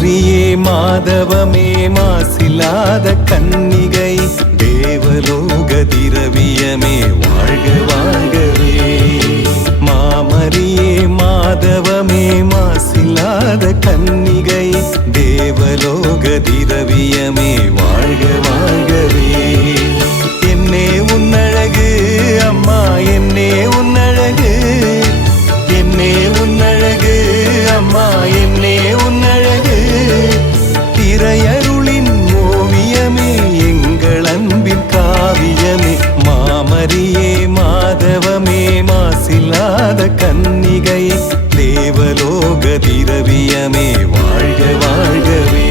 மாமரியே மாதவமே மாசில்லாத கன்னிகை தேவலோக திரவியமே வாழ்க வாழ்கவே. மாமரியே மாதவமே மாசில்லாத கன்னிகை தேவலோக திரவியமே வாழ்க வாழ்கவே. என்னே உன்னழகு அம்மா என்னே உன்னழகு, என்னே உன்னழகு அம்மா என்னே உன்னழகு. திரையருளின் ஓவியமே எங்கள் அன்பின் காவியமே. மாமரியே மாதவமே மாசில்லாத கன்னிகை தேவலோக திரவியமே வாழ்க வாழ்கவே.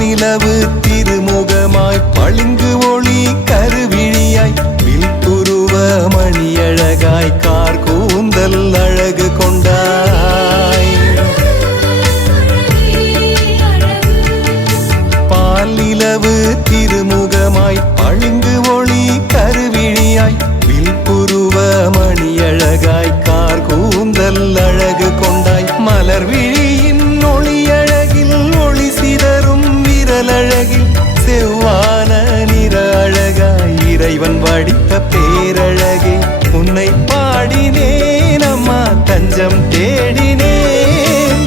நிலவு திருமுகமாய் பளிங்கு ஒளி கருவிழியாய் வில்புருவ மணியழகாய் கார் கூந்தல் அழகு கொண்டாய். பால் நிலவு திருமுகமாய் பளிங்கு ஒளி கருவிழியாய் வில்புருவ மணியழகாய் கார் கூந்தல் அழகு கொண்டாய். மலர் விழியின் ஒளியழகில் ஒளி சிதறும் அழகில் செவ்வான நிற அழகாய் இறைவன் வடித்த பேரழகே. உன்னை பாடினேன் அம்மா தஞ்சம் தேடினேன்,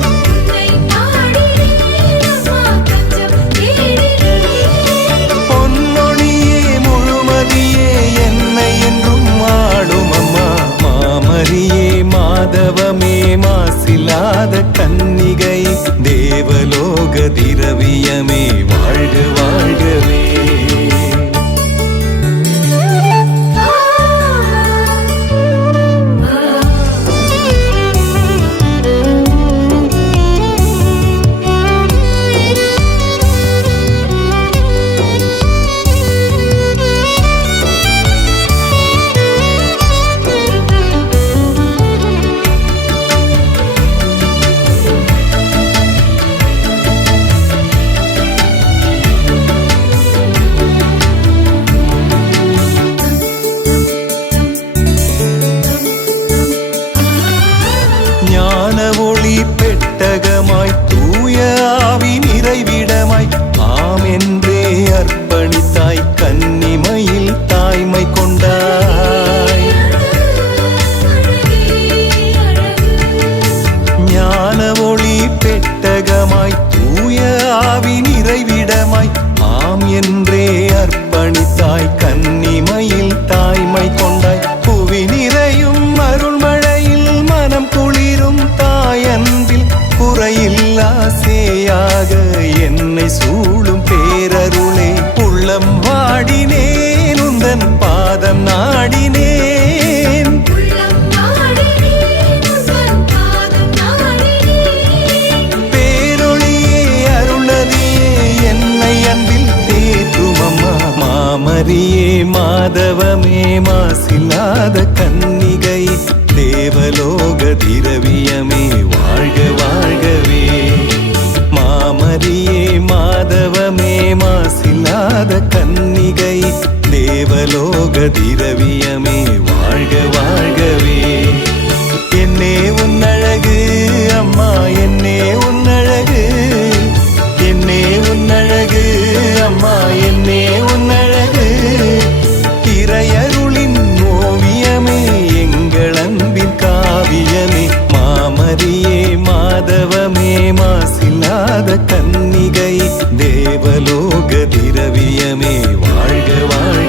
பொன்னொழியே முழுமதியே என்னை என்றும் ஆடும் அம்மா. மாமரியே மாதவமே மாசில்லாத கன்னிகை தேவலோக திரவியமே வாழ்க வாழ்கவே. ஞான ஒளி பெட்டகமாய் தூய ஆவி நிறைவிடமாய் ஆம் என்றே அர்ப்பணித்தாய் கன்னிமையில் தாய்மை கொண்டாய். ஞான ஒளி பெட்டகமாய் தூய ஆவி நிறைவிடமாய் ஆம் என்றே அர்ப்பணித்தாய் கன்னிமையில் தாய்மை கொண்டாய். புவி நிறையும் அருள்மழையில் மனம் குளிரும் தாயன்பில் குறையில்லா சேயாக என்னை சூழும் பேரருளே. உள்ளம் வாடினேன் உந்தன் பாதம் நாடினேன், பேரொளியே அருளதியே என்னை அன்பில் தேற்றும் அம்மா. மாமரியே மாதவமே மாசில்லாத கன்னிகை தேவலோக திரவியமே வாழ்க வாழ்கவே. மாமரியே மாதவமே மாசில்லாத கன்னிகை தேவலோக திரவியமே வாழ்க வாழ்கவே. என்னே உன்னழகு அம்மா என்னே உன்னழகு, என்னே உன்னழகு அம்மா என்னே உன்னழகு. திரையருளின் ஓவியமே எங்கள் அன்பின் காவியமே. மாமரியே மாதவமே மாசில்லாத கன்னிகை தேவலோக திரவியமே வாழ்க வாழ்க.